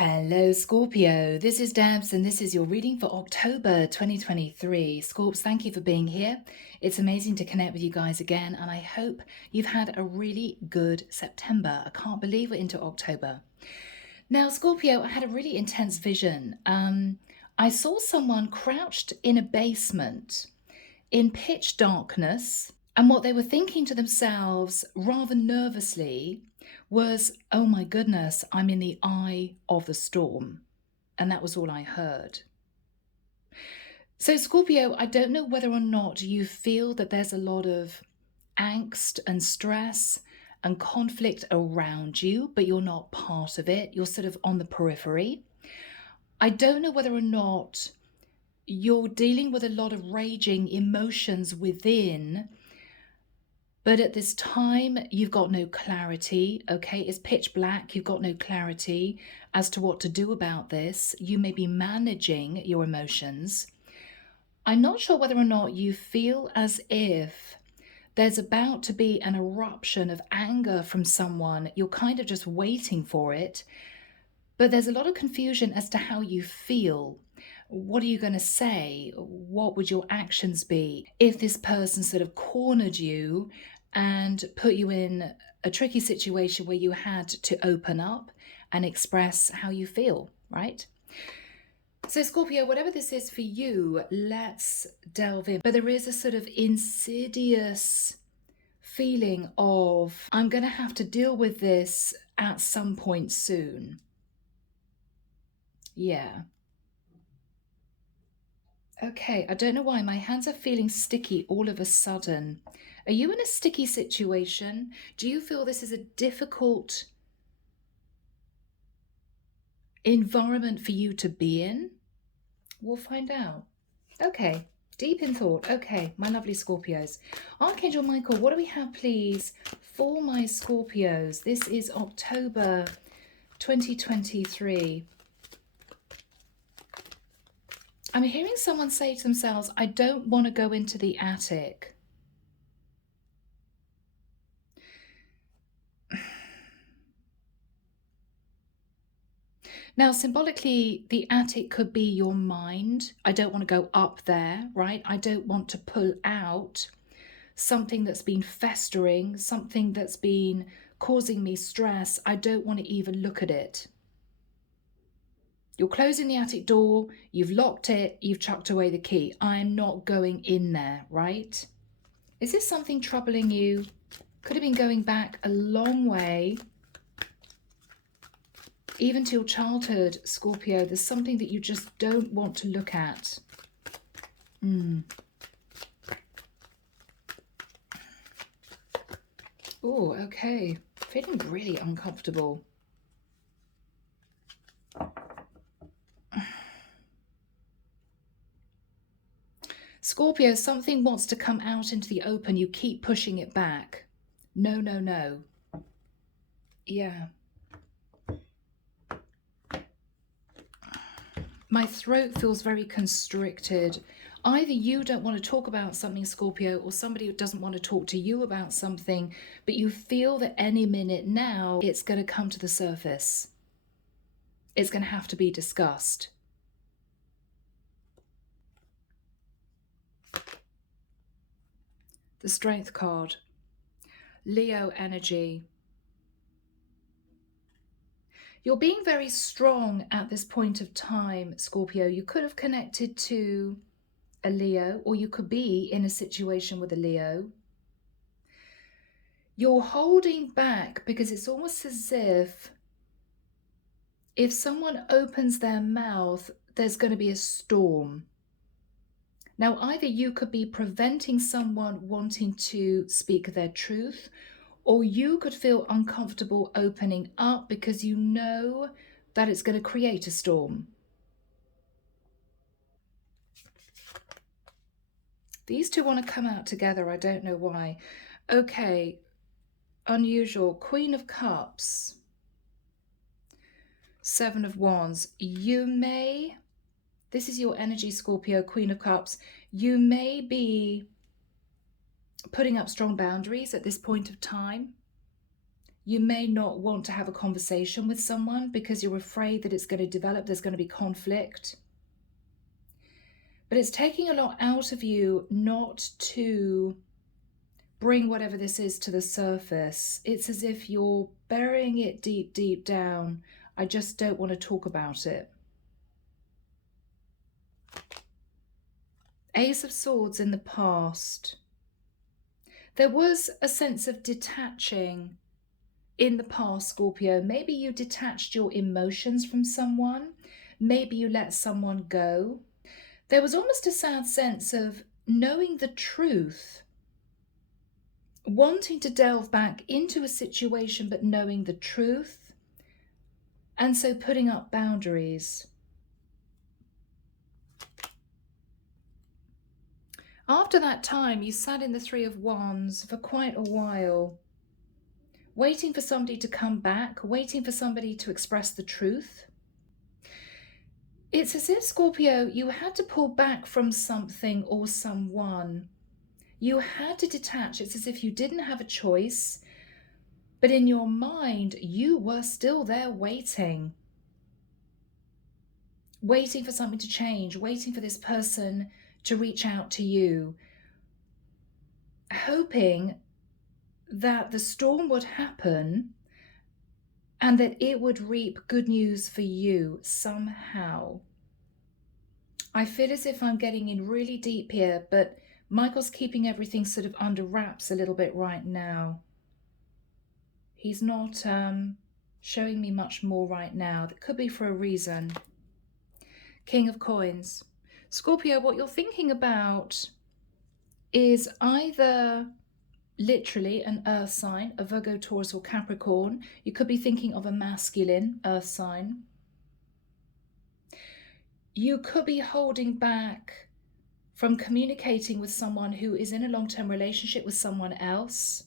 Hello, Scorpio. This is Debs, and this is your reading for October 2023. Scorps, thank you for being here. It's amazing to connect with you guys again, and I hope you've had a really good September. I can't believe we're into October. Now, Scorpio, I had a really intense vision. I saw someone crouched in a basement in pitch darkness, and what they were thinking to themselves rather nervously was, oh my goodness, I'm in the eye of the storm. And that was all I heard. So, Scorpio, I don't know whether or not you feel that there's a lot of angst and stress and conflict around you, but you're not part of it. You're sort of on the periphery. I don't know whether or not you're dealing with a lot of raging emotions within, but at this time, you've got no clarity, okay? It's pitch black. You've got no clarity as to what to do about this. You may be managing your emotions. I'm not sure whether or not you feel as if there's about to be an eruption of anger from someone. You're kind of just waiting for it, but there's a lot of confusion as to how you feel. What are you going to say? What would your actions be if this person sort of cornered you and put you in a tricky situation where you had to open up and express how you feel, right? So, Scorpio, whatever this is for you, let's delve in. But there is a sort of insidious feeling of, I'm going to have to deal with this at some point soon. Yeah. Okay, I don't know why my hands are feeling sticky all of a sudden. Are you in a sticky situation? Do you feel this is a difficult environment for you to be in? We'll find out. Okay, deep in thought. Okay, my lovely Scorpios. Archangel Michael, what do we have, please, for my Scorpios? This is October 2023. I'm hearing someone say to themselves, I don't want to go into the attic. Now, symbolically, the attic could be your mind. I don't want to go up there, right? I don't want to pull out something that's been festering, something that's been causing me stress. I don't want to even look at it. You're closing the attic door, you've locked it, you've chucked away the key. I'm not going in there, right? Is this something troubling you? Could have been going back a long way, even to your childhood, Scorpio. There's something that you just don't want to look at. Oh, okay. Feeling really uncomfortable. Scorpio, something wants to come out into the open. You keep pushing it back. No, no, no. Yeah. My throat feels very constricted. Either you don't want to talk about something, Scorpio, or somebody doesn't want to talk to you about something, but you feel that any minute now it's going to come to the surface. It's going to have to be discussed. The Strength card. Leo energy. You're being very strong at this point of time, Scorpio. You could have connected to a Leo, or you could be in a situation with a Leo. You're holding back because it's almost as if someone opens their mouth, there's going to be a storm. Now, either you could be preventing someone wanting to speak their truth, or you could feel uncomfortable opening up because you know that it's going to create a storm. These two want to come out together. I don't know why. Okay, unusual. Queen of Cups. Seven of Wands. You may, this is your energy, Scorpio, Queen of Cups. You may be putting up strong boundaries at this point of time. You may not want to have a conversation with someone because you're afraid that it's going to develop, there's going to be conflict. But it's taking a lot out of you not to bring whatever this is to the surface. It's as if you're burying it deep, deep down. I just don't want to talk about it. Ace of Swords in the past. There was a sense of detaching in the past, Scorpio. Maybe you detached your emotions from someone. Maybe you let someone go. There was almost a sad sense of knowing the truth, wanting to delve back into a situation, but knowing the truth, and so putting up boundaries. After that time, you sat in the Three of Wands for quite a while, waiting for somebody to come back, waiting for somebody to express the truth. It's as if, Scorpio, you had to pull back from something or someone. You had to detach. It's as if you didn't have a choice, but in your mind, you were still there waiting for something to change, waiting for this person to reach out to you, hoping that the storm would happen and that it would reap good news for you somehow. I feel as if I'm getting in really deep here, but Michael's keeping everything sort of under wraps a little bit right now. He's not showing me much more right now. That could be for a reason. King of Coins. Scorpio, what you're thinking about is either literally an earth sign, a Virgo, Taurus, or Capricorn. You could be thinking of a masculine earth sign. You could be holding back from communicating with someone who is in a long-term relationship with someone else.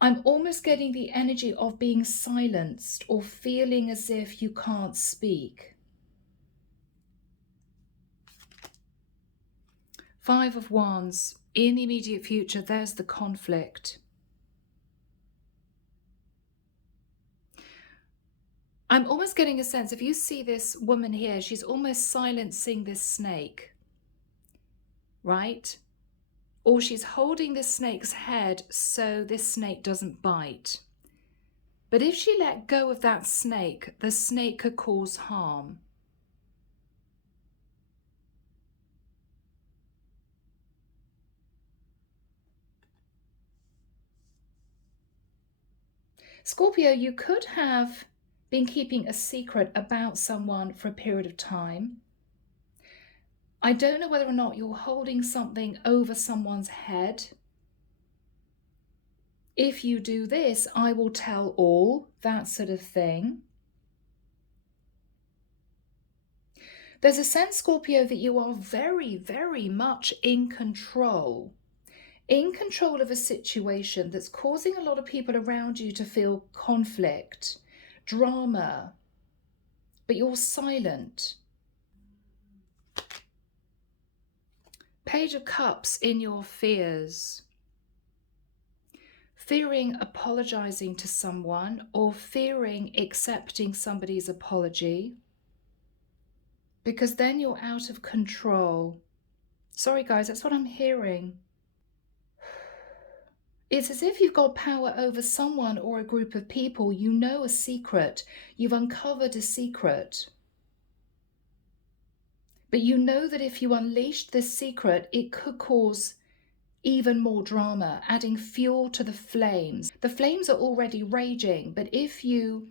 I'm almost getting the energy of being silenced or feeling as if you can't speak. Five of Wands. In the immediate future, there's the conflict. I'm almost getting a sense, if you see this woman here, she's almost silencing this snake, right? Or she's holding this snake's head so this snake doesn't bite. But if she let go of that snake, the snake could cause harm. Scorpio, you could have been keeping a secret about someone for a period of time. I don't know whether or not you're holding something over someone's head. If you do this, I will tell all, that sort of thing. There's a sense, Scorpio, that you are very, very much in control of a situation that's causing a lot of people around you to feel conflict, drama, but you're silent. Page of Cups in your fears. Fearing apologizing to someone or fearing accepting somebody's apology, because then you're out of control. Sorry guys, that's what I'm hearing. It's as if you've got power over someone or a group of people. You know a secret. You've uncovered a secret. But you know that if you unleashed this secret, it could cause even more drama, adding fuel to the flames. The flames are already raging, but if you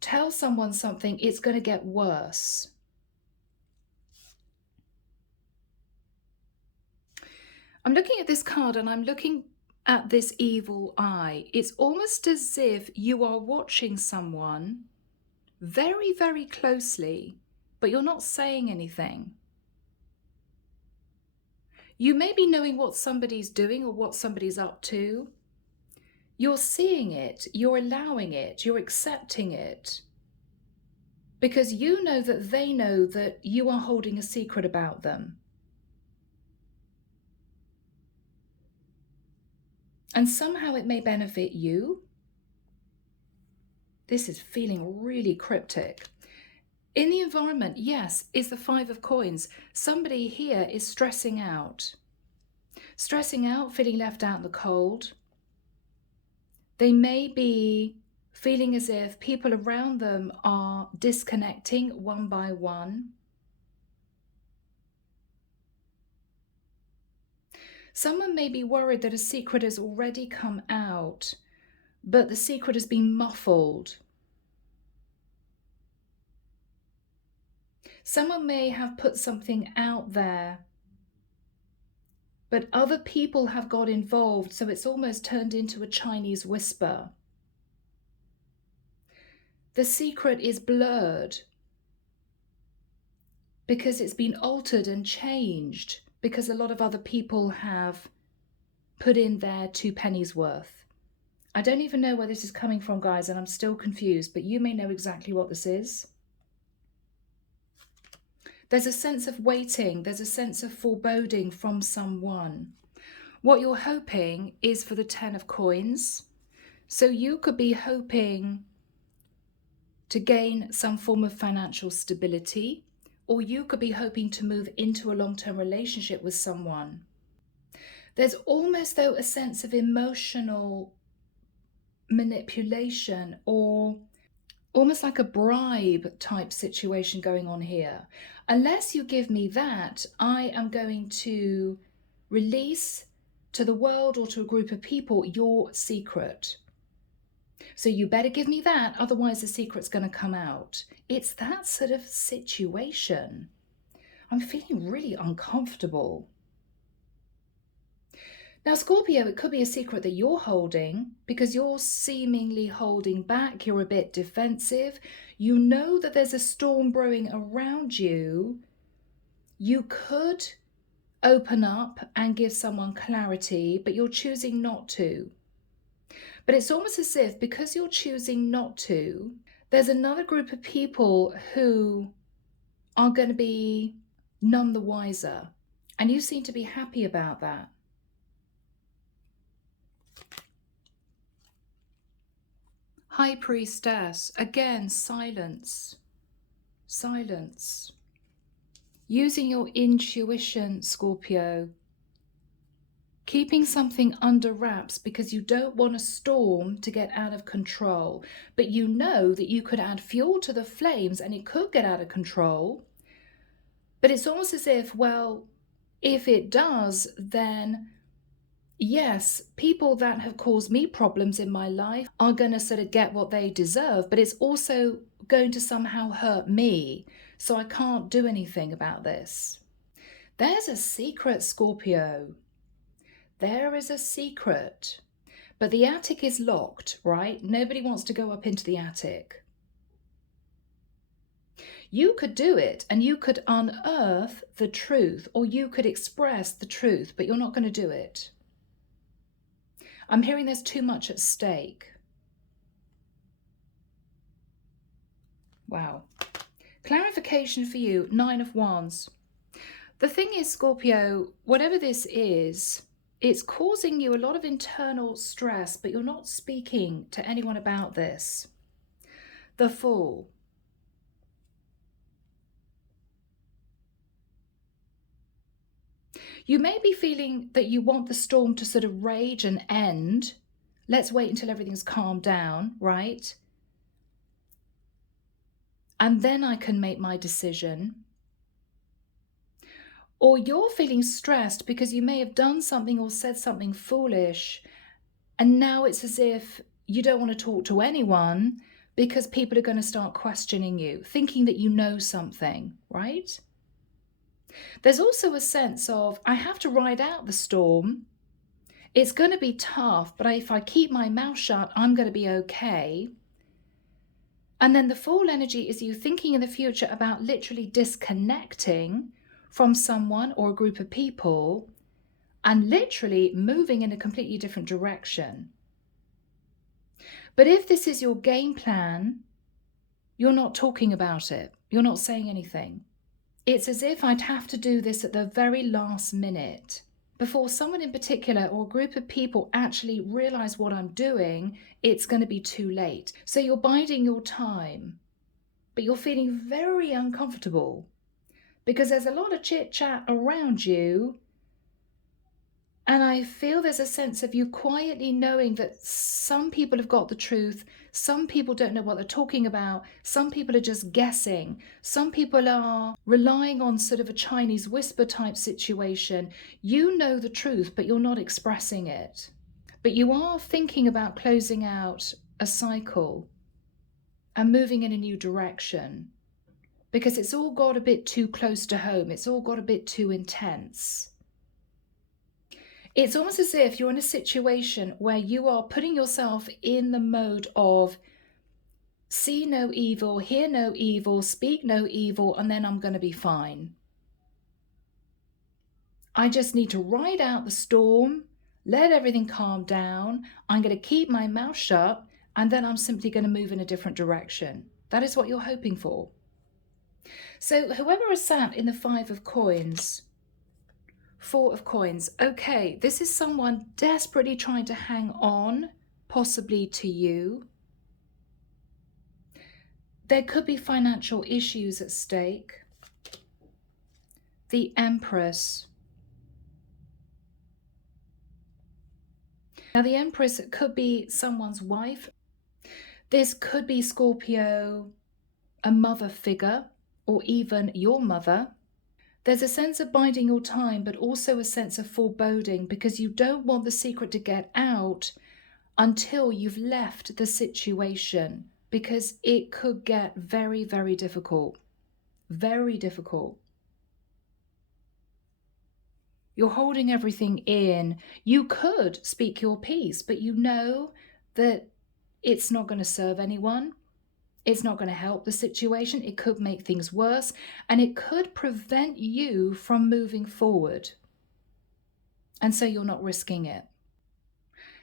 tell someone something, it's going to get worse. I'm looking at this card and I'm looking at this evil eye. It's almost as if you are watching someone very, very closely, but you're not saying anything. You may be knowing what somebody's doing or what somebody's up to. You're seeing it, you're allowing it, you're accepting it, because you know that they know that you are holding a secret about them. And somehow it may benefit you. This is feeling really cryptic. In the environment, yes, is the Five of Coins. Somebody here is stressing out. Stressing out, feeling left out in the cold. They may be feeling as if people around them are disconnecting one by one. Someone may be worried that a secret has already come out, but the secret has been muffled. Someone may have put something out there, but other people have got involved, so it's almost turned into a Chinese whisper. The secret is blurred because it's been altered and changed because a lot of other people have put in their 2 pennies worth. I don't even know where this is coming from, guys, and I'm still confused, but you may know exactly what this is. There's a sense of waiting. There's a sense of foreboding from someone. What you're hoping is for the 10 of coins. So you could be hoping to gain some form of financial stability, or you could be hoping to move into a long-term relationship with someone. There's almost, though, a sense of emotional manipulation or almost like a bribe type situation going on here. Unless you give me that, I am going to release to the world or to a group of people your secret. So you better give me that, otherwise the secret's going to come out. It's that sort of situation. I'm feeling really uncomfortable. Now, Scorpio, it could be a secret that you're holding because you're seemingly holding back. You're a bit defensive. You know that there's a storm brewing around you. You could open up and give someone clarity, but you're choosing not to. But it's almost as if because you're choosing not to, there's another group of people who are going to be none the wiser. And you seem to be happy about that. High Priestess, again, silence. Silence. Using your intuition, Scorpio. Keeping something under wraps because you don't want a storm to get out of control. But you know that you could add fuel to the flames and it could get out of control. But it's almost as if, well, if it does, then yes, people that have caused me problems in my life are going to sort of get what they deserve, but it's also going to somehow hurt me. So I can't do anything about this. There's a secret, Scorpio. There is a secret. But the attic is locked, right? Nobody wants to go up into the attic. You could do it and you could unearth the truth, or you could express the truth, but you're not going to do it. I'm hearing there's too much at stake. Wow. Clarification for you, 9 of Wands. The thing is, Scorpio, whatever this is, it's causing you a lot of internal stress, but you're not speaking to anyone about this. The Fool. You may be feeling that you want the storm to sort of rage and end. Let's wait until everything's calmed down, right? And then I can make my decision. Or you're feeling stressed because you may have done something or said something foolish, and now it's as if you don't want to talk to anyone because people are going to start questioning you, thinking that you know something, right? There's also a sense of, I have to ride out the storm. It's going to be tough, but if I keep my mouth shut, I'm going to be okay. And then the Fool energy is you thinking in the future about literally disconnecting from someone or a group of people and literally moving in a completely different direction. But if this is your game plan, you're not talking about it. You're not saying anything. It's as if I'd have to do this at the very last minute, before someone in particular or a group of people actually realize what I'm doing, it's going to be too late. So you're biding your time, but you're feeling very uncomfortable because there's a lot of chit chat around you. And I feel there's a sense of you quietly knowing that some people have got the truth. Some people don't know what they're talking about. Some people are just guessing. Some people are relying on sort of a Chinese whisper type situation. You know the truth, but you're not expressing it. But you are thinking about closing out a cycle and moving in a new direction because it's all got a bit too close to home. It's all got a bit too intense. It's almost as if you're in a situation where you are putting yourself in the mode of see no evil, hear no evil, speak no evil, and then I'm going to be fine. I just need to ride out the storm, let everything calm down. I'm going to keep my mouth shut, and then I'm simply going to move in a different direction. That is what you're hoping for. So whoever is sat in the 5 of coins, 4 of coins. Okay, this is someone desperately trying to hang on, possibly to you. There could be financial issues at stake. The Empress. Now, the Empress could be someone's wife. This could be Scorpio, a mother figure, or even your mother. There's a sense of biding your time, but also a sense of foreboding because you don't want the secret to get out until you've left the situation, because it could get very, very difficult. Very difficult. You're holding everything in. You could speak your piece, but you know that it's not going to serve anyone. It's not going to help the situation. It could make things worse, and it could prevent you from moving forward. And so you're not risking it.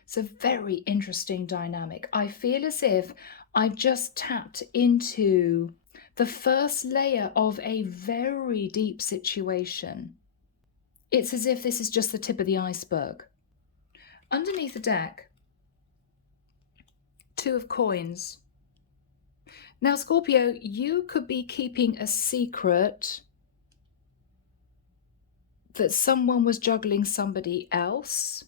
It's a very interesting dynamic. I feel as if I've just tapped into the first layer of a very deep situation. It's as if this is just the tip of the iceberg. Underneath the deck, 2 of coins. Now, Scorpio, you could be keeping a secret that someone was juggling somebody else,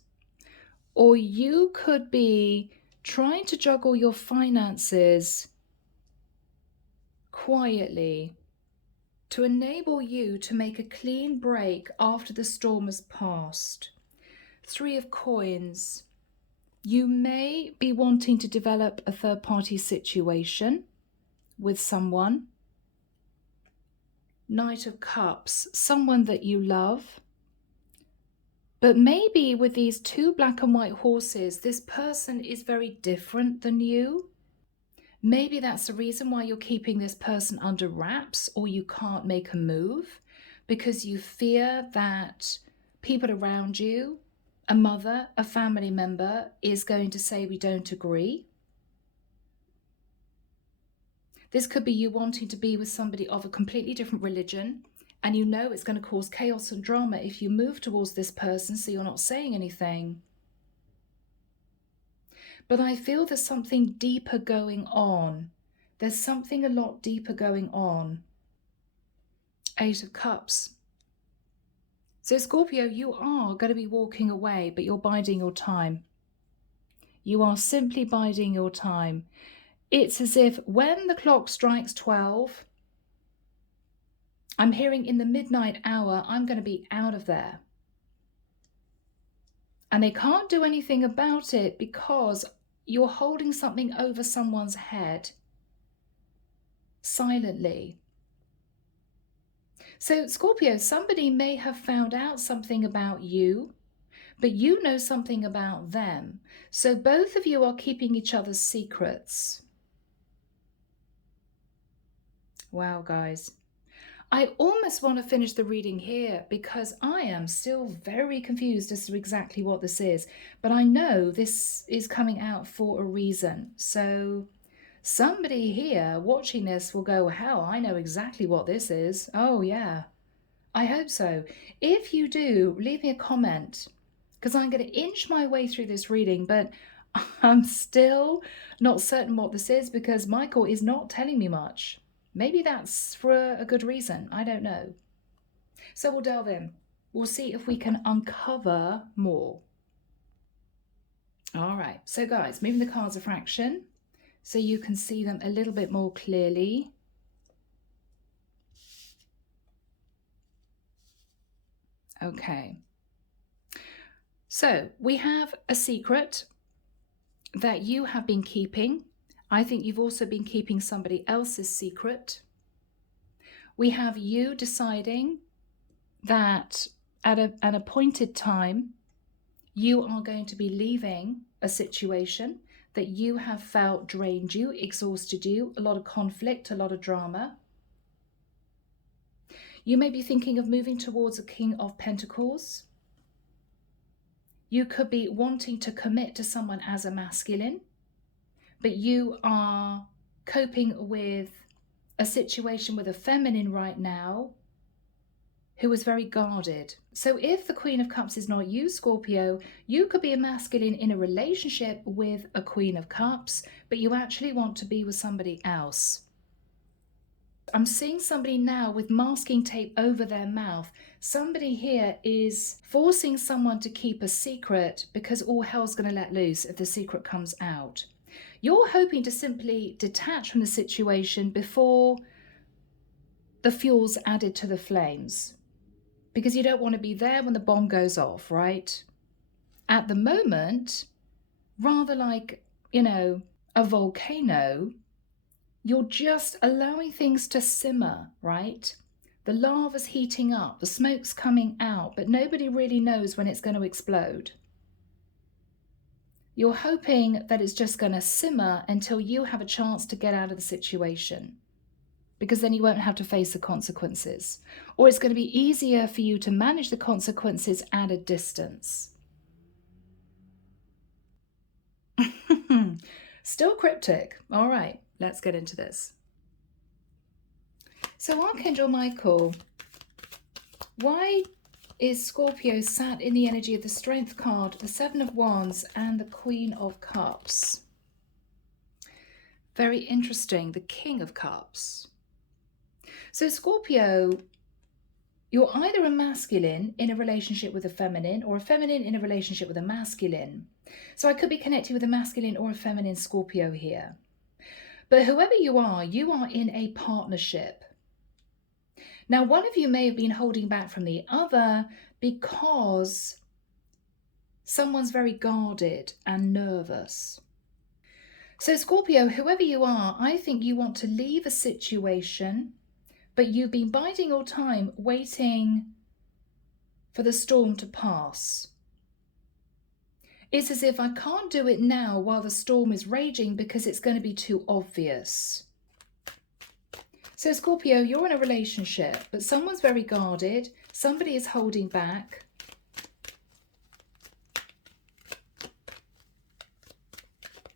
or you could be trying to juggle your finances quietly to enable you to make a clean break after the storm has passed. 3 of coins. You may be wanting to develop a third-party situation with someone. Knight of Cups, someone that you love. But maybe with these 2 black and white horses, this person is very different than you. Maybe that's the reason why you're keeping this person under wraps, or you can't make a move because you fear that people around you, a mother, a family member, is going to say we don't agree. This could be you wanting to be with somebody of a completely different religion, and you know it's going to cause chaos and drama if you move towards this person, so you're not saying anything. But I feel there's something deeper going on. There's something a lot deeper going on. 8 of Cups. So Scorpio, you are going to be walking away, but you're biding your time. You are simply biding your time. It's as if when the clock strikes 12, I'm hearing in the midnight hour, I'm going to be out of there. And they can't do anything about it because you're holding something over someone's head silently. So Scorpio, somebody may have found out something about you, but you know something about them. So both of you are keeping each other's secrets. Wow, guys. I almost want to finish the reading here because I am still very confused as to exactly what this is. But I know this is coming out for a reason. So somebody here watching this will go, hell, I know exactly what this is. Oh, yeah. I hope so. If you do, leave me a comment, because I'm going to inch my way through this reading, but I'm still not certain what this is because Michael is not telling me much. Maybe that's for a good reason. I don't know. So we'll delve in. We'll see if we can uncover more. All right. So guys, moving the cards a fraction so you can see them a little bit more clearly. Okay. So we have a secret that you have been keeping. I think you've also been keeping somebody else's secret. We have you deciding that at an appointed time, you are going to be leaving a situation that you have felt drained you, exhausted you, a lot of conflict, a lot of drama. You may be thinking of moving towards a King of Pentacles. You could be wanting to commit to someone as a masculine, but you are coping with a situation with a feminine right now who is very guarded. So if the Queen of Cups is not you, Scorpio, you could be a masculine in a relationship with a Queen of Cups, but you actually want to be with somebody else. I'm seeing somebody now with masking tape over their mouth. Somebody here is forcing someone to keep a secret because all hell's going to let loose if the secret comes out. You're hoping to simply detach from the situation before the fuel's added to the flames, because you don't want to be there when the bomb goes off, right? At the moment, rather like, a volcano, you're just allowing things to simmer, right? The lava's heating up, the smoke's coming out, but nobody really knows when it's going to explode. You're hoping that it's just going to simmer until you have a chance to get out of the situation, because then you won't have to face the consequences. Or it's going to be easier for you to manage the consequences at a distance. Still cryptic. All right, let's get into this. So Archangel Michael, why is Scorpio sat in the energy of the Strength card, the Seven of Wands, and the Queen of Cups? Very interesting, the King of Cups. So Scorpio, you're either a masculine in a relationship with a feminine or a feminine in a relationship with a masculine. So I could be connected with a masculine or a feminine Scorpio here. But whoever you are in a partnership. Now, one of you may have been holding back from the other because someone's very guarded and nervous. So Scorpio, whoever you are, I think you want to leave a situation, but you've been biding your time, waiting for the storm to pass. It's as if I can't do it now while the storm is raging because it's going to be too obvious. So Scorpio, you're in a relationship, but someone's very guarded. Somebody is holding back.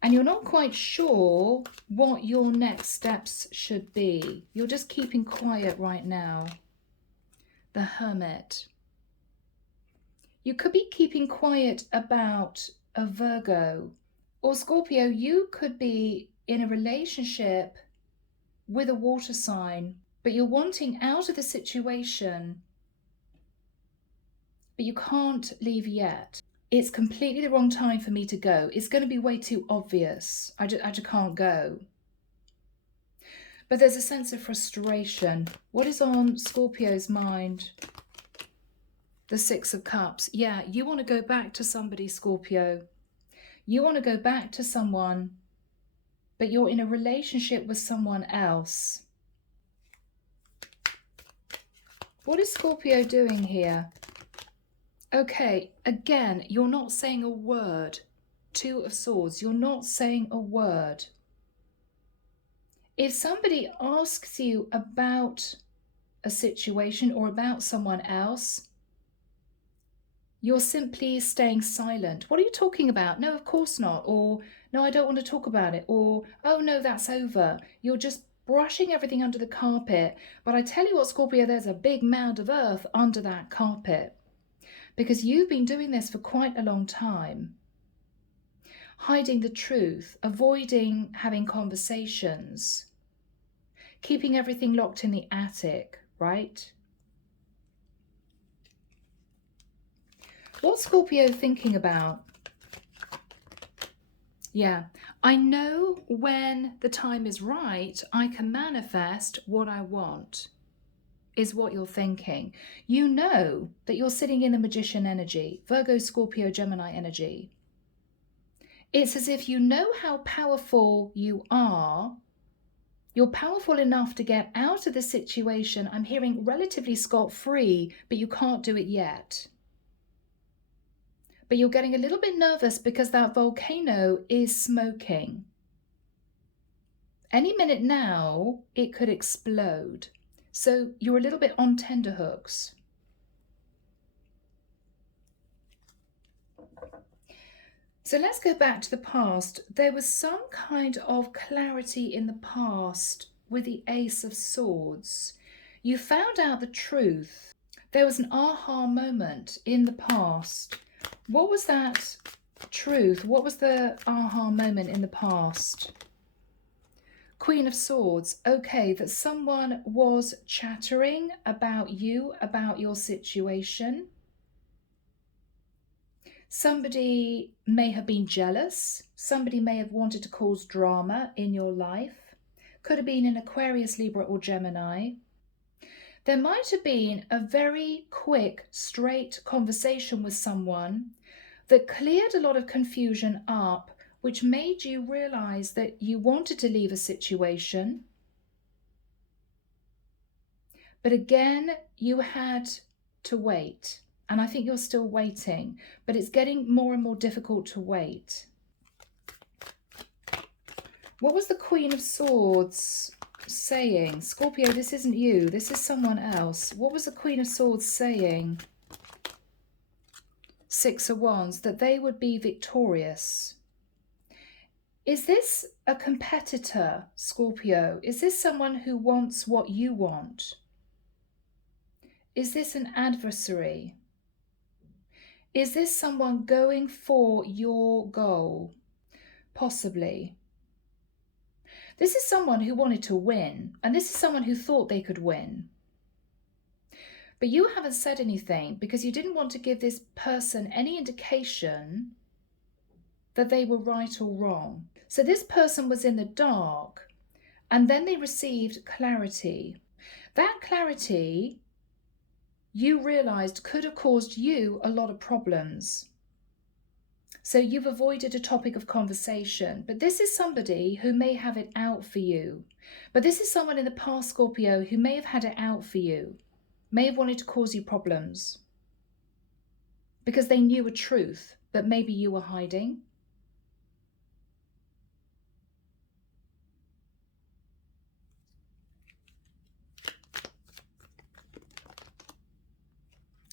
And you're not quite sure what your next steps should be. You're just keeping quiet right now. The Hermit. You could be keeping quiet about a Virgo. Or Scorpio, you could be in a relationship with a water sign, but you're wanting out of the situation, but you can't leave yet. It's completely the wrong time for me to go. It's going to be way too obvious. I just can't go. But there's a sense of frustration. What is on Scorpio's mind? The Six of Cups. Yeah, you want to go back to somebody, Scorpio. You want to go back to someone, but you're in a relationship with someone else. What is Scorpio doing here? Okay, again, you're not saying a word. Two of Swords, you're not saying a word. If somebody asks you about a situation or about someone else, you're simply staying silent. What are you talking about? No, of course not. Or, no, I don't want to talk about it. Or, oh, no, that's over. You're just brushing everything under the carpet. But I tell you what, Scorpio, there's a big mound of earth under that carpet, because you've been doing this for quite a long time. Hiding the truth, avoiding having conversations, keeping everything locked in the attic, right? What's Scorpio thinking about? Yeah, I know when the time is right, I can manifest what I want, is what you're thinking. You know that you're sitting in the Magician energy, Virgo, Scorpio, Gemini energy. It's as if you know how powerful you are. You're powerful enough to get out of the situation. I'm hearing relatively scot-free, but you can't do it yet. But you're getting a little bit nervous because that volcano is smoking. Any minute now, it could explode. So you're a little bit on tenterhooks. So let's go back to the past. There was some kind of clarity in the past with the Ace of Swords. You found out the truth. There was an aha moment in the past. What was that truth? What was the aha moment in the past? Queen of Swords. Okay, that someone was chattering about you, about your situation. Somebody may have been jealous. Somebody may have wanted to cause drama in your life. Could have been an Aquarius, Libra, or Gemini. There might have been a very quick, straight conversation with someone that cleared a lot of confusion up, which made you realize that you wanted to leave a situation. But again, you had to wait. And I think you're still waiting, but it's getting more and more difficult to wait. What was the Queen of Swords saying? Scorpio, this isn't you. This is someone else. What was the Queen of Swords saying? Six of Wands, that they would be victorious. Is this a competitor, Scorpio? Is this someone who wants what you want? Is this an adversary? Is this someone going for your goal? Possibly. This is someone who wanted to win, and this is someone who thought they could win. But you haven't said anything because you didn't want to give this person any indication that they were right or wrong. So this person was in the dark, and then they received clarity. That clarity, you realized, could have caused you a lot of problems. So you've avoided a topic of conversation. But this is somebody who may have it out for you. But this is someone in the past, Scorpio, who may have had it out for you, may have wanted to cause you problems because they knew a truth, but maybe you were hiding.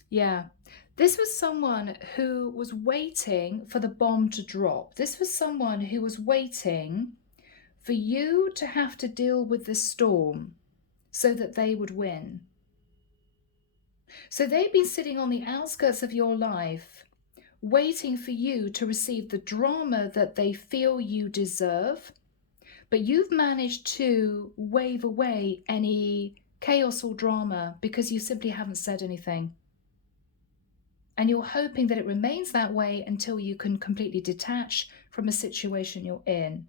Yeah. This was someone who was waiting for the bomb to drop. This was someone who was waiting for you to have to deal with the storm so that they would win. So they've been sitting on the outskirts of your life, waiting for you to receive the drama that they feel you deserve. But you've managed to wave away any chaos or drama because you simply haven't said anything. And you're hoping that it remains that way until you can completely detach from a situation you're in.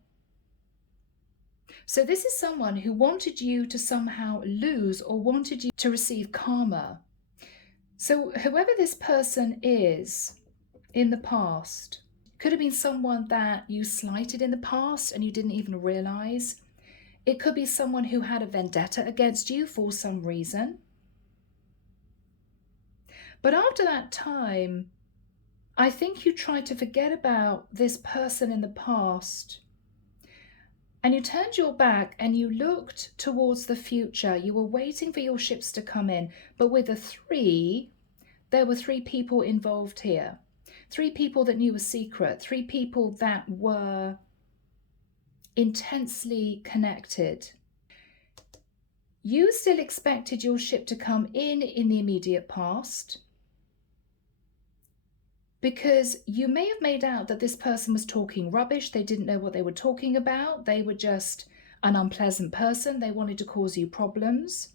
So this is someone who wanted you to somehow lose or wanted you to receive karma. So whoever this person is in the past, could have been someone that you slighted in the past and you didn't even realize. It could be someone who had a vendetta against you for some reason. But after that time, I think you tried to forget about this person in the past. And you turned your back and you looked towards the future. You were waiting for your ships to come in. But with the three, there were three people involved here. Three people that knew a secret. Three people that were intensely connected. You still expected your ship to come in the immediate past, because you may have made out that this person was talking rubbish. They didn't know what they were talking about. They were just an unpleasant person. They wanted to cause you problems.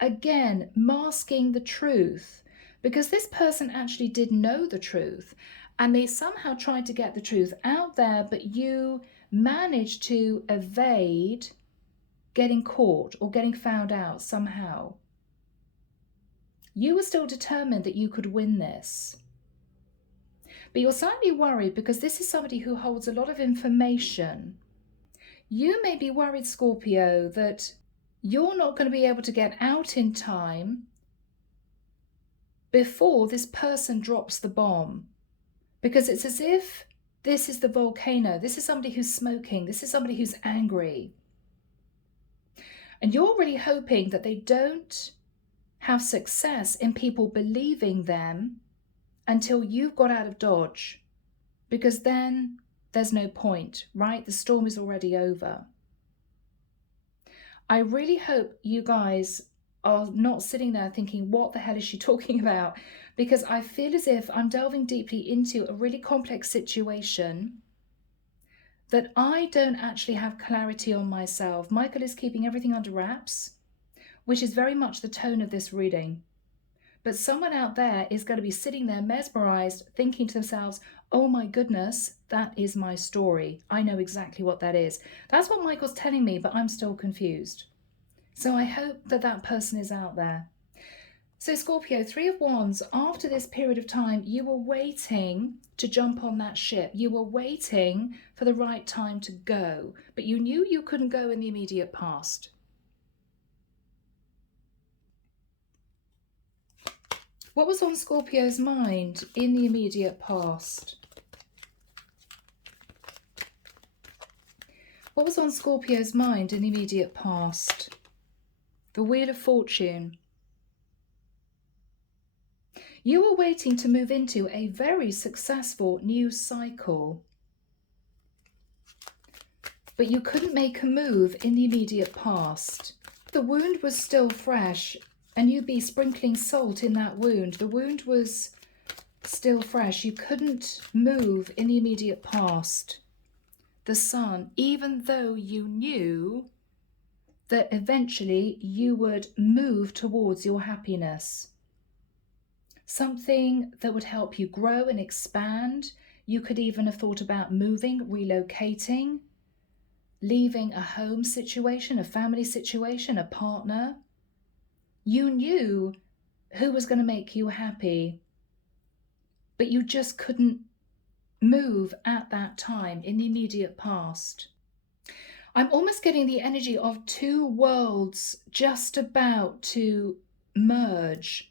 Again, masking the truth, because this person actually did know the truth and they somehow tried to get the truth out there, but you managed to evade getting caught or getting found out somehow. You were still determined that you could win this. But you're slightly worried because this is somebody who holds a lot of information. You may be worried, Scorpio, that you're not going to be able to get out in time before this person drops the bomb. Because it's as if this is the volcano. This is somebody who's smoking. This is somebody who's angry. And you're really hoping that they don't have success in people believing them until you've got out of Dodge, because then there's no point, right? The storm is already over. I really hope you guys are not sitting there thinking, what the hell is she talking about? Because I feel as if I'm delving deeply into a really complex situation that I don't actually have clarity on myself. Michael is keeping everything under wraps, which is very much the tone of this reading. But someone out there is going to be sitting there mesmerized, thinking to themselves, oh my goodness, that is my story. I know exactly what that is. That's what Michael's telling me, but I'm still confused. So I hope that that person is out there. So Scorpio, 3 of Wands, after this period of time, you were waiting to jump on that ship. You were waiting for the right time to go, but you knew you couldn't go in the immediate past. What was on Scorpio's mind in the immediate past? What was on Scorpio's mind in the immediate past? The Wheel of Fortune. You were waiting to move into a very successful new cycle, but you couldn't make a move in the immediate past. The wound was still fresh, and you'd be sprinkling salt in that wound. The wound was still fresh. You couldn't move in the immediate past. The Sun, even though you knew that eventually you would move towards your happiness. Something that would help you grow and expand. You could even have thought about moving, relocating, leaving a home situation, a family situation, a partner. You knew who was going to make you happy, but you just couldn't move at that time in the immediate past. I'm almost getting the energy of two worlds just about to merge,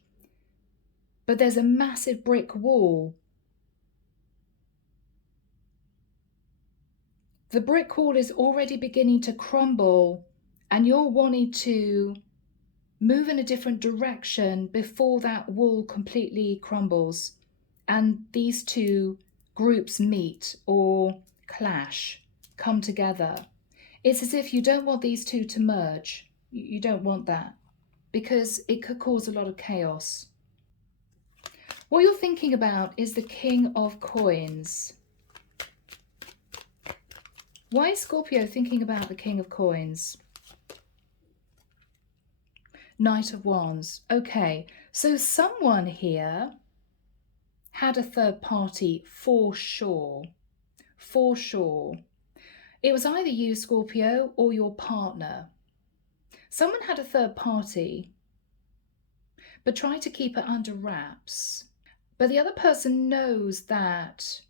but there's a massive brick wall. The brick wall is already beginning to crumble, and you're wanting to move in a different direction before that wall completely crumbles and these two groups meet or clash, come together. It's as if you don't want these two to merge. You don't want that because it could cause a lot of chaos. What you're thinking about is the King of Coins. Why is Scorpio thinking about the King of Coins? Knight of Wands. Okay, so someone here had a third party for sure. For sure. It was either you, Scorpio, or your partner. Someone had a third party, but tried to keep it under wraps. But the other person knows that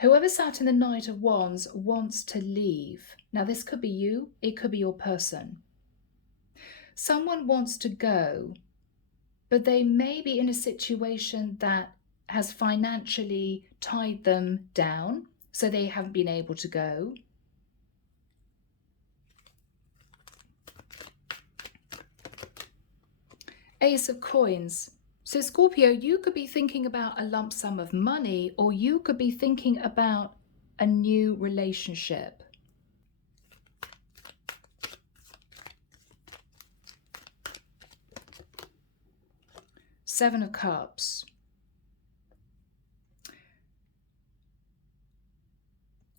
whoever sat in the Knight of Wands wants to leave. Now, this could be you, it could be your person. Someone wants to go, but they may be in a situation that has financially tied them down, so they haven't been able to go. Ace of Coins. So Scorpio, you could be thinking about a lump sum of money, or you could be thinking about a new relationship. Seven of Cups.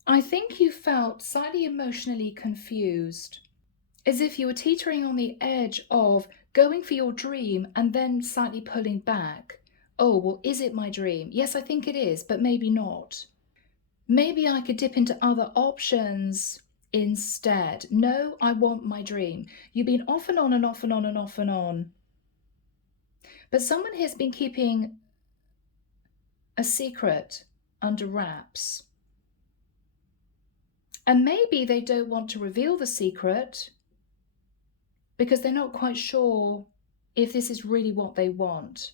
I think you felt slightly emotionally confused, as if you were teetering on the edge of going for your dream and then slightly pulling back. Oh, well, is it my dream? Yes, I think it is, but maybe not. Maybe I could dip into other options instead. No, I want my dream. You've been off and on and off and on and off and on. But someone has been keeping a secret under wraps. And maybe they don't want to reveal the secret because they're not quite sure if this is really what they want.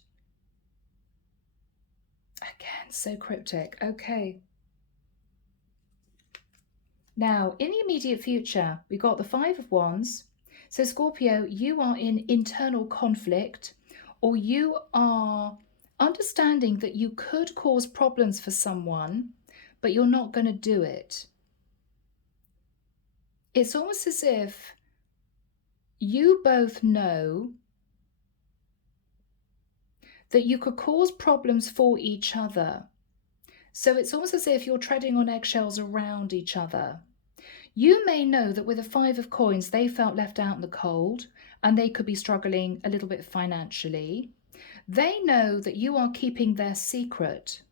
Again, so cryptic. Okay. Now, in the immediate future, we got the Five of Wands. So Scorpio, you are in internal conflict, or you are understanding that you could cause problems for someone, but you're not going to do it. It's almost as if you both know that you could cause problems for each other. So it's almost as if you're treading on eggshells around each other. You may know that with the Five of Coins, they felt left out in the cold and they could be struggling a little bit financially. They know that you are keeping their secret.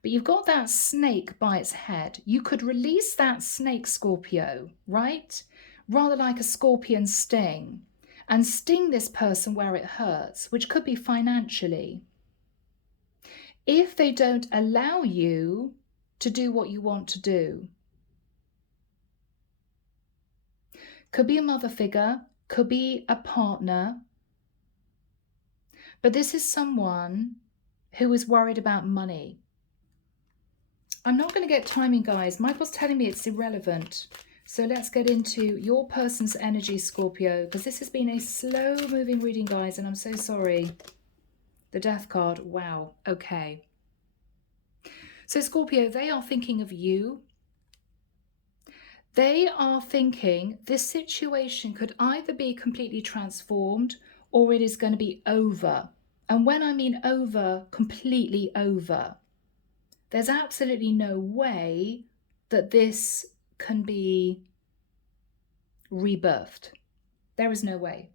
But you've got that snake by its head. You could release that snake, Scorpio, right? Rather like a scorpion sting, and sting this person where it hurts, which could be financially. If they don't allow you to do what you want to do. Could be a mother figure, could be a partner. But this is someone who is worried about money. I'm not going to get timing, guys. Michael's telling me it's irrelevant. So let's get into your person's energy, Scorpio, because this has been a slow-moving reading, guys, and I'm so sorry. The Death card, wow, okay. So Scorpio, they are thinking of you. They are thinking this situation could either be completely transformed or it is going to be over. And when I mean over, completely over. There's absolutely no way that this can be rebirthed. There is no way.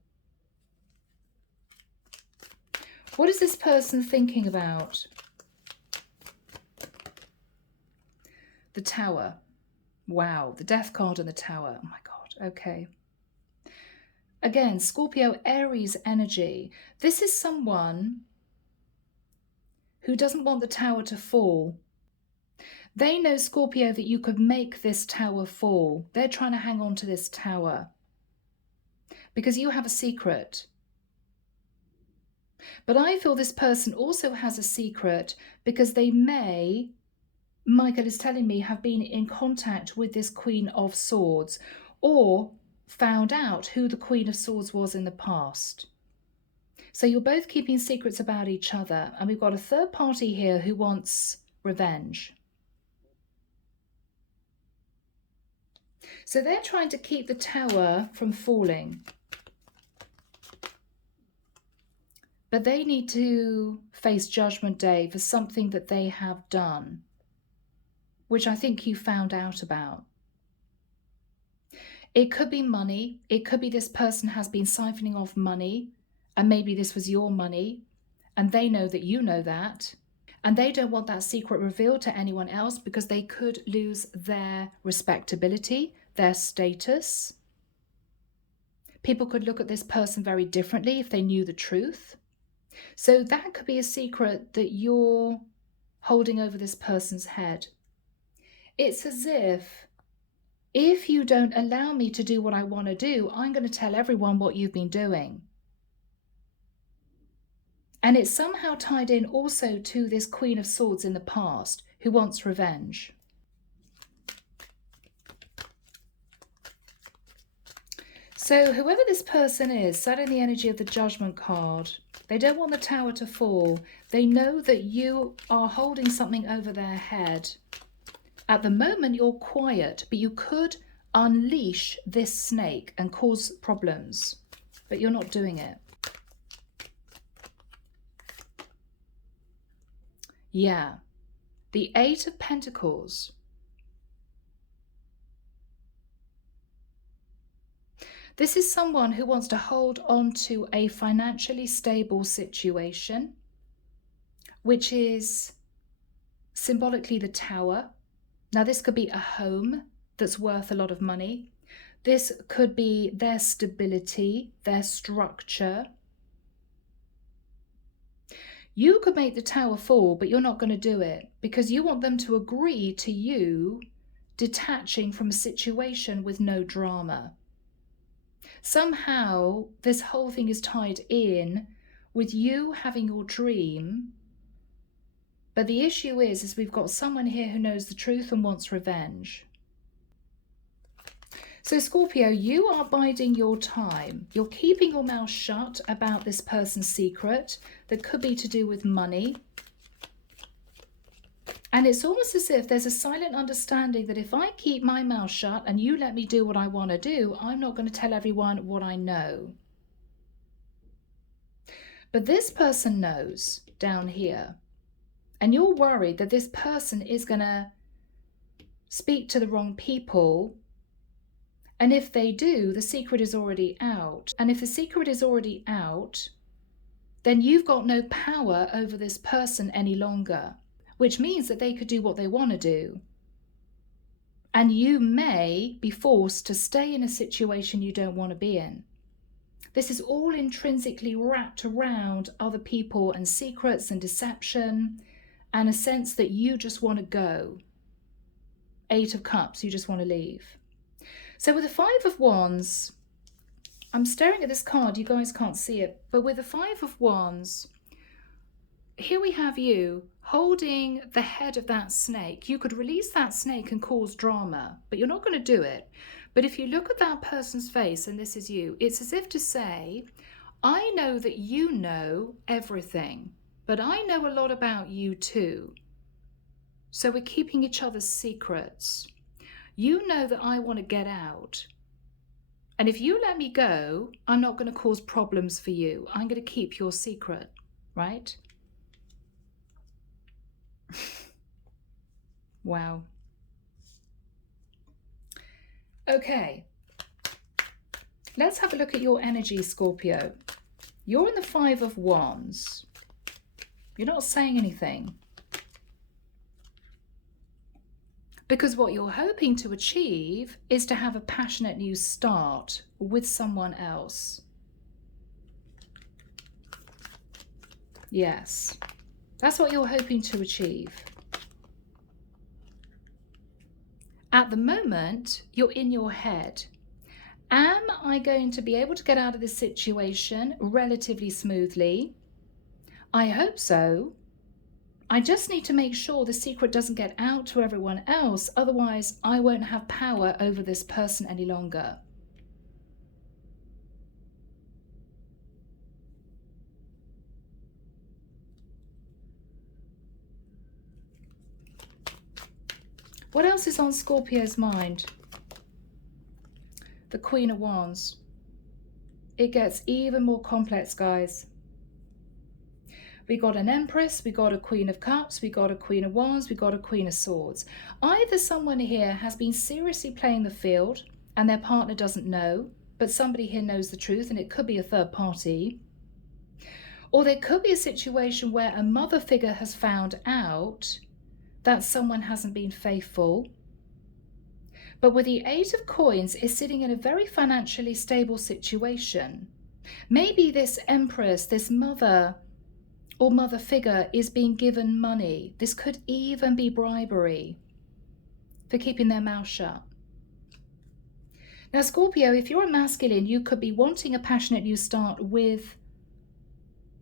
What is this person thinking about? The Tower. Wow, the Death card and the Tower. Oh my God, okay. Again, Scorpio, Aries energy. This is someone who doesn't want the Tower to fall. They know, Scorpio, that you could make this tower fall. They're trying to hang on to this tower because you have a secret. But I feel this person also has a secret because they may, Michael is telling me, have been in contact with this Queen of Swords or found out who the Queen of Swords was in the past. So you're both keeping secrets about each other. And we've got a third party here who wants revenge. So they're trying to keep the tower from falling. But they need to face Judgment Day for something that they have done, which I think you found out about. It could be money. It could be this person has been siphoning off money, and maybe this was your money, and they know that you know that, and they don't want that secret revealed to anyone else because they could lose their respectability, their status. People could look at this person very differently if they knew the truth. So that could be a secret that you're holding over this person's head. It's as if you don't allow me to do what I want to do, I'm going to tell everyone what you've been doing. And it's somehow tied in also to this Queen of Swords in the past who wants revenge. So whoever this person is, sat in the energy of the Judgment card, they don't want the tower to fall. They know that you are holding something over their head. At the moment, you're quiet, but you could unleash this snake and cause problems, but you're not doing it. Yeah. The Eight of Pentacles. This is someone who wants to hold on to a financially stable situation, which is symbolically the Tower. Now, this could be a home that's worth a lot of money. This could be their stability, their structure. You could make the Tower fall, but you're not going to do it because you want them to agree to you detaching from a situation with no drama. Somehow, this whole thing is tied in with you having your dream. But the issue is we've got someone here who knows the truth and wants revenge. So Scorpio, you are biding your time. You're keeping your mouth shut about this person's secret that could be to do with money. And it's almost as if there's a silent understanding that if I keep my mouth shut and you let me do what I want to do, I'm not going to tell everyone what I know. But this person knows down here. And you're worried that this person is going to speak to the wrong people. And if they do, the secret is already out. And if the secret is already out, then you've got no power over this person any longer, which means that they could do what they want to do. And you may be forced to stay in a situation you don't want to be in. This is all intrinsically wrapped around other people and secrets and deception and a sense that you just want to go. Eight of Cups, you just want to leave. So with the Five of Wands, I'm staring at this card, you guys can't see it, but with the Five of Wands, here we have you holding the head of that snake. You could release that snake and cause drama, but you're not going to do it. But if you look at that person's face, and this is you, it's as if to say, I know that you know everything, but I know a lot about you too. So we're keeping each other's secrets. You know that I want to get out. And if you let me go, I'm not going to cause problems for you. I'm going to keep your secret, right? Wow. Okay. Let's have a look at your energy, Scorpio. You're in the Five of Wands. You're not saying anything. Because what you're hoping to achieve is to have a passionate new start with someone else. Yes, that's what you're hoping to achieve. At the moment, you're in your head. Am I going to be able to get out of this situation relatively smoothly? I hope so. I just need to make sure the secret doesn't get out to everyone else, otherwise I won't have power over this person any longer. What else is on Scorpio's mind? The Queen of Wands. It gets even more complex, guys. We got an Empress, we got a Queen of Cups, we got a Queen of Wands, we got a Queen of Swords. Either someone here has been seriously playing the field and their partner doesn't know, but somebody here knows the truth, and it could be a third party. Or there could be a situation where a mother figure has found out that someone hasn't been faithful. But with the Eight of Coins is sitting in a very financially stable situation. Maybe this Empress, this mother or mother figure is being given money. This could even be bribery for keeping their mouth shut. Now, Scorpio, if you're a masculine, you could be wanting a passionate new start with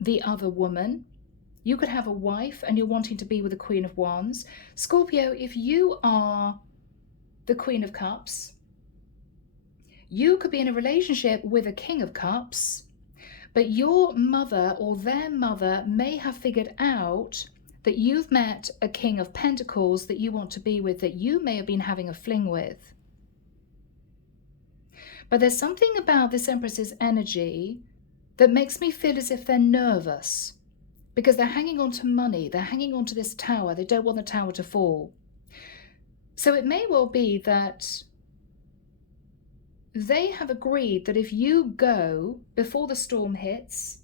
the other woman. You could have a wife and you're wanting to be with the Queen of Wands. Scorpio, if you are the Queen of Cups, you could be in a relationship with a King of Cups, but your mother or their mother may have figured out that you've met a King of Pentacles that you want to be with, that you may have been having a fling with. But there's something about this Empress's energy that makes me feel as if they're nervous, because they're hanging on to money. They're hanging on to this tower. They don't want the tower to fall. So it may well be that they have agreed that if you go before the storm hits,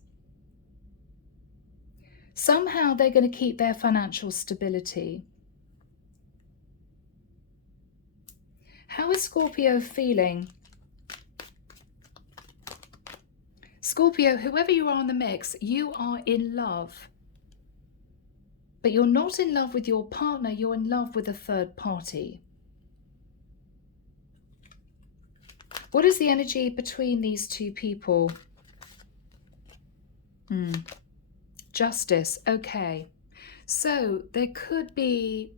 somehow they're going to keep their financial stability. How is Scorpio feeling? Scorpio, whoever you are in the mix, you are in love. But you're not in love with your partner, you're in love with a third party. What is the energy between these two people? Justice, okay. So there could be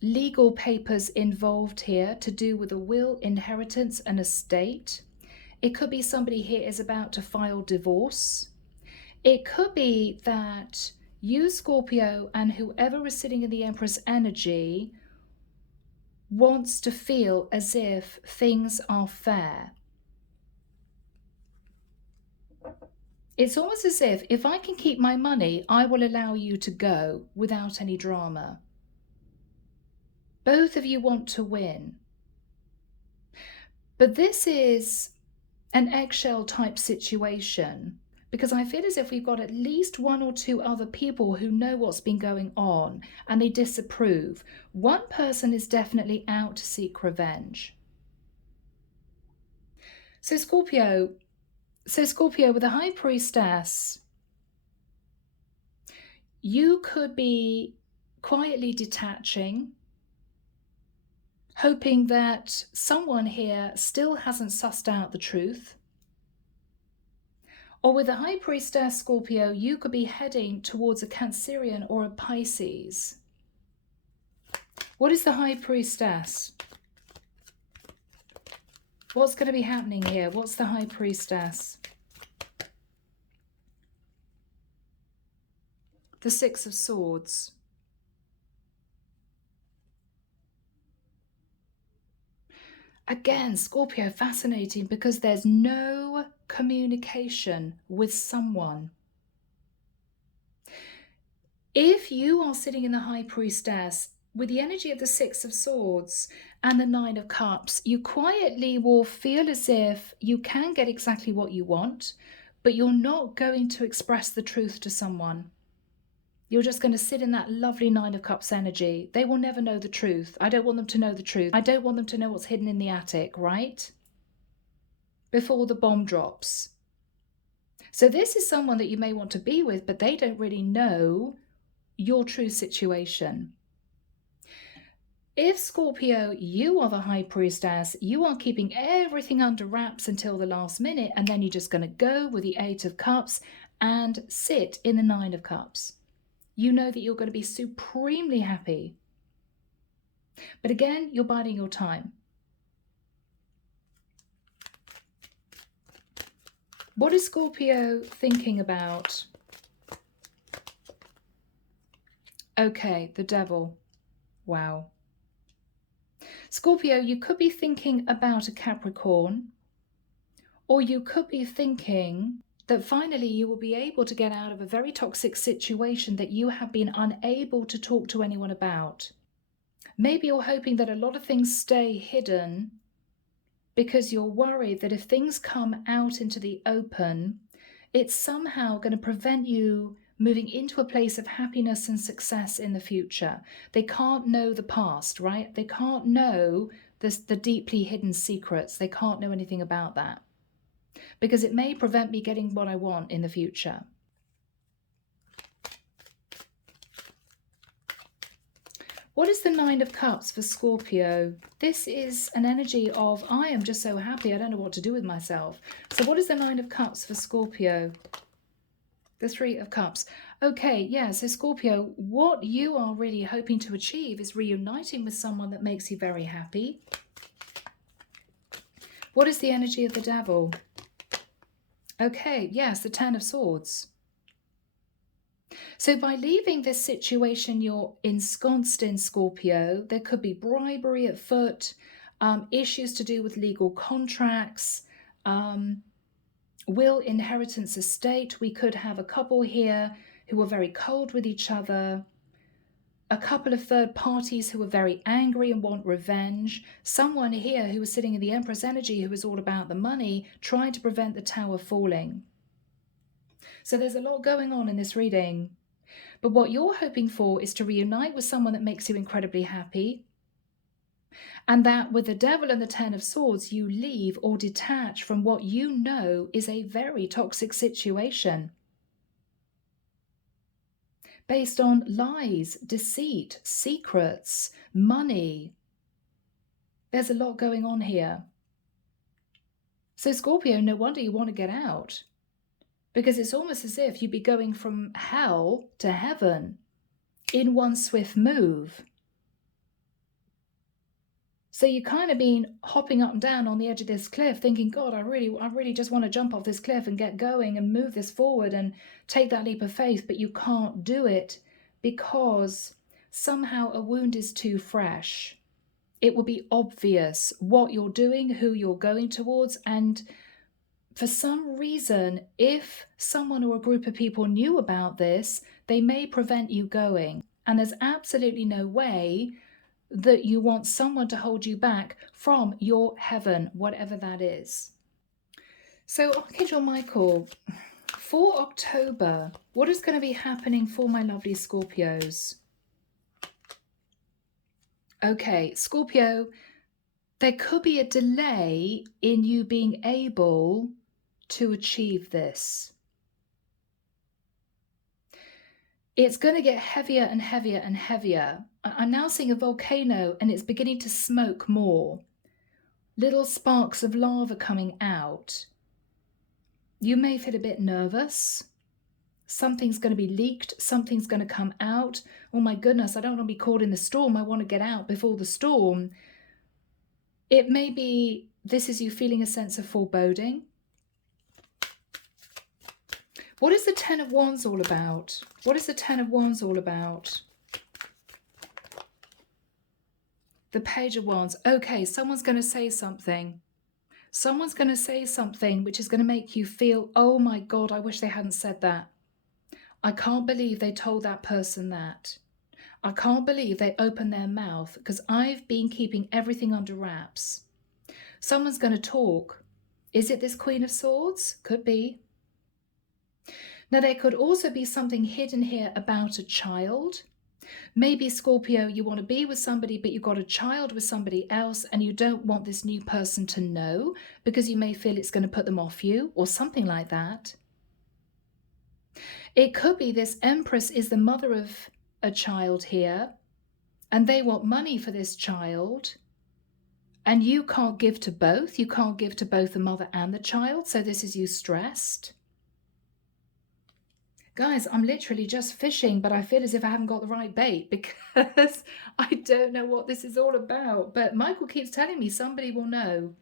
legal papers involved here to do with a will, inheritance, and estate. It could be somebody here is about to file divorce. It could be that you, Scorpio, and whoever is sitting in the Empress energy wants to feel as if things are fair. It's almost as if I can keep my money, I will allow you to go without any drama. Both of you want to win. But this is an eggshell type situation, because I feel as if we've got at least one or two other people who know what's been going on and they disapprove. One person is definitely out to seek revenge. So Scorpio with the High Priestess, you could be quietly detaching, hoping that someone here still hasn't sussed out the truth. Or with the High Priestess, Scorpio, you could be heading towards a Cancerian or a Pisces. What is the High Priestess? What's going to be happening here? What's the High Priestess? The Six of Swords. Again, Scorpio, fascinating, because there's no communication with someone. If you are sitting in the High Priestess with the energy of the Six of Swords and the Nine of Cups, you quietly will feel as if you can get exactly what you want, but you're not going to express the truth to someone. You're just going to sit in that lovely Nine of Cups energy. They will never know the truth. I don't want them to know the truth. I don't want them to know what's hidden in the attic, right? Before the bomb drops. So this is someone that you may want to be with, but they don't really know your true situation. If, Scorpio, you are the High Priestess, you are keeping everything under wraps until the last minute, and then you're just going to go with the Eight of Cups and sit in the Nine of Cups. You know that you're going to be supremely happy. But again, you're biding your time. What is Scorpio thinking about? Okay, the Devil. Wow. Scorpio, you could be thinking about a Capricorn, or you could be thinking that finally you will be able to get out of a very toxic situation that you have been unable to talk to anyone about. Maybe you're hoping that a lot of things stay hidden because you're worried that if things come out into the open, it's somehow going to prevent you moving into a place of happiness and success in the future. They can't know the past, right? They can't know the deeply hidden secrets. They can't know anything about that, because it may prevent me getting what I want in the future. What is the Nine of Cups for Scorpio? This is an energy of, I am just so happy, I don't know what to do with myself. So what is the Nine of Cups for Scorpio? The Three of Cups. Okay, yeah, so Scorpio, what you are really hoping to achieve is reuniting with someone that makes you very happy. What is the energy of the Devil? Okay, yes, the Ten of Swords. So by leaving this situation you're ensconced in, Scorpio, there could be bribery at foot, issues to do with legal contracts, will, inheritance, estate. We could have a couple here who were very cold with each other, a couple of third parties who were very angry and want revenge, someone here who was sitting in the Empress energy who was all about the money, trying to prevent the tower falling. So there's a lot going on in this reading. But what you're hoping for is to reunite with someone that makes you incredibly happy. And that with the Devil and the Ten of Swords, you leave or detach from what you know is a very toxic situation, based on lies, deceit, secrets, money. There's a lot going on here. So Scorpio, no wonder you want to get out, because it's almost as if you'd be going from hell to heaven in one swift move. So you kind of been hopping up and down on the edge of this cliff thinking, God, I really just want to jump off this cliff and get going and move this forward and take that leap of faith, but you can't do it because somehow a wound is too fresh. It will be obvious what you're doing, who you're going towards, and for some reason, if someone or a group of people knew about this, they may prevent you going. And there's absolutely no way that you want someone to hold you back from your heaven, whatever that is. So Archangel Michael, for October, what is going to be happening for my lovely Scorpios? Okay, Scorpio, there could be a delay in you being able to achieve this. It's going to get heavier and heavier and heavier. I'm now seeing a volcano and it's beginning to smoke more. Little sparks of lava coming out. You may feel a bit nervous. Something's going to be leaked. Something's going to come out. Oh my goodness, I don't want to be caught in the storm. I want to get out before the storm. It may be this is you feeling a sense of foreboding. What is the Ten of Wands all about? What is the Ten of Wands all about? The Page of Wands. Okay, someone's going to say something. Someone's going to say something which is going to make you feel, oh my God, I wish they hadn't said that. I can't believe they told that person that. I can't believe they opened their mouth because I've been keeping everything under wraps. Someone's going to talk. Is it this Queen of Swords? Could be. Now, there could also be something hidden here about a child. Maybe, Scorpio, you want to be with somebody, but you've got a child with somebody else and you don't want this new person to know because you may feel it's going to put them off you or something like that. It could be this Empress is the mother of a child here and they want money for this child and you can't give to both. You can't give to both the mother and the child. So this is you stressed. Guys, I'm literally just fishing, but I feel as if I haven't got the right bait because I don't know what this is all about. But Michael keeps telling me somebody will know.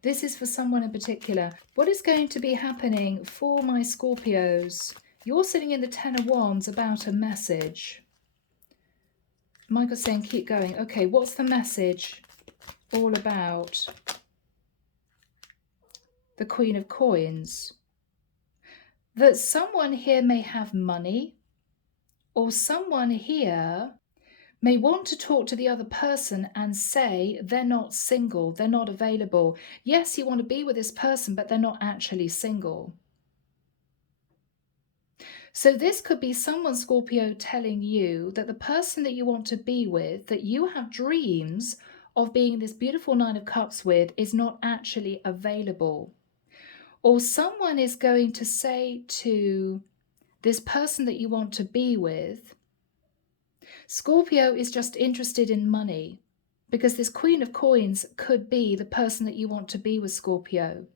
This is for someone in particular. What is going to be happening for my Scorpios? You're sitting in the Ten of Wands about a message. Michael's saying keep going. Okay, what's the message all about? The Queen of Coins. That someone here may have money, or someone here may want to talk to the other person and say they're not single, they're not available. Yes, you want to be with this person, but they're not actually single. So this could be someone, Scorpio, telling you that the person that you want to be with, that you have dreams of being this beautiful Nine of Cups with, is not actually available. Or someone is going to say to this person that you want to be with, Scorpio is just interested in money, because this Queen of Coins could be the person that you want to be with, Scorpio.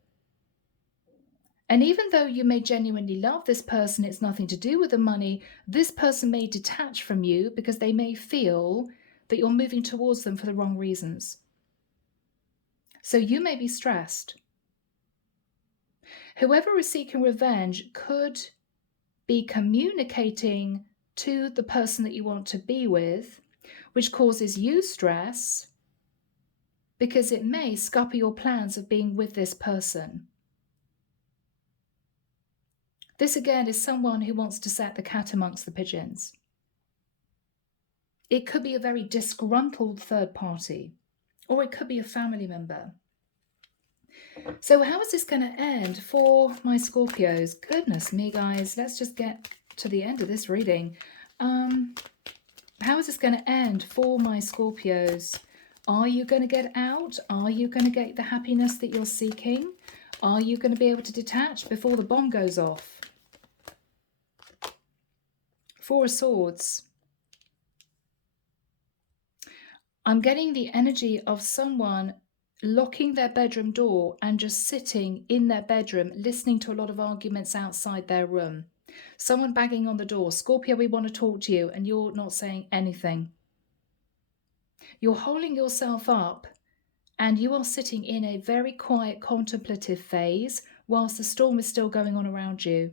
And even though you may genuinely love this person, it's nothing to do with the money, this person may detach from you because they may feel that you're moving towards them for the wrong reasons. So you may be stressed. Whoever is seeking revenge could be communicating to the person that you want to be with, which causes you stress because it may scupper your plans of being with this person. This again is someone who wants to set the cat amongst the pigeons. It could be a very disgruntled third party, or it could be a family member. So how is this going to end for my Scorpios? Goodness me, guys. Let's just get to the end of this reading. How is this going to end for my Scorpios? Are you going to get out? Are you going to get the happiness that you're seeking? Are you going to be able to detach before the bomb goes off? Four of Swords. I'm getting the energy of someone locking their bedroom door and just sitting in their bedroom, listening to a lot of arguments outside their room. Someone banging on the door. Scorpio, we want to talk to you, and you're not saying anything. You're holding yourself up, and you are sitting in a very quiet, contemplative phase whilst the storm is still going on around you.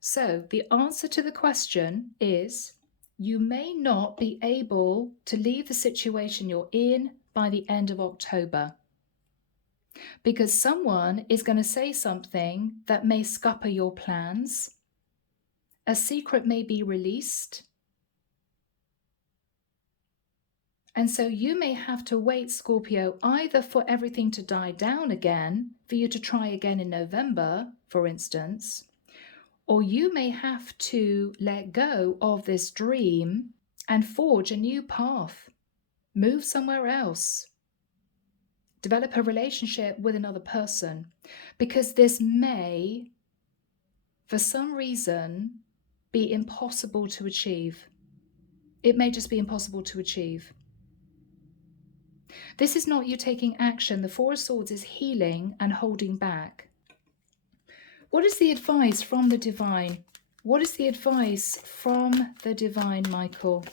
So the answer to the question is, you may not be able to leave the situation you're in by the end of October, because someone is going to say something that may scupper your plans. A secret may be released. And so you may have to wait, Scorpio, either for everything to die down again, for you to try again in November, for instance, or you may have to let go of this dream and forge a new path, move somewhere else, develop a relationship with another person, because this may, for some reason, be impossible to achieve. It may just be impossible to achieve. This is not you taking action. The Four of Swords is healing and holding back. What is the advice from the divine? What is the advice from the divine, Michael?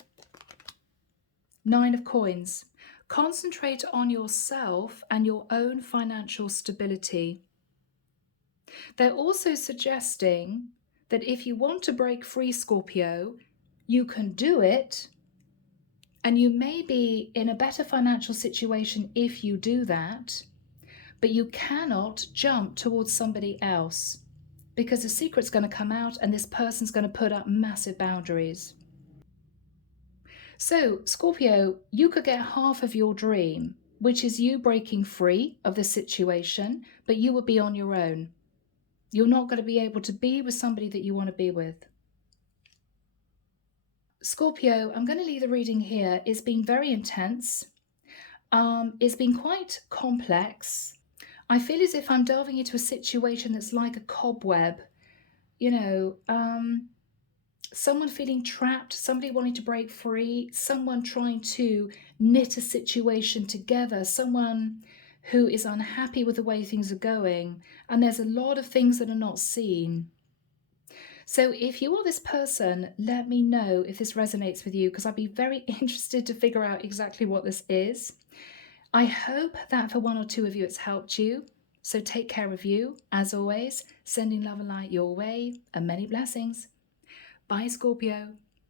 Nine of Coins. Concentrate on yourself and your own financial stability. They're also suggesting that if you want to break free, Scorpio, you can do it, and you may be in a better financial situation if you do that, but you cannot jump towards somebody else, because the secret's going to come out and this person's going to put up massive boundaries. So, Scorpio, you could get half of your dream, which is you breaking free of the situation, but you will be on your own. You're not going to be able to be with somebody that you want to be with. Scorpio, I'm going to leave the reading here. It's been very intense. It's been quite complex. I feel as if I'm delving into a situation that's like a cobweb. You know, someone feeling trapped, somebody wanting to break free, someone trying to knit a situation together, someone who is unhappy with the way things are going, and there's a lot of things that are not seen. So if you are this person, let me know if this resonates with you, because I'd be very interested to figure out exactly what this is. I hope that for one or two of you it's helped you. So take care of you, as always, sending love and light your way, and many blessings. Bye, Scorpio.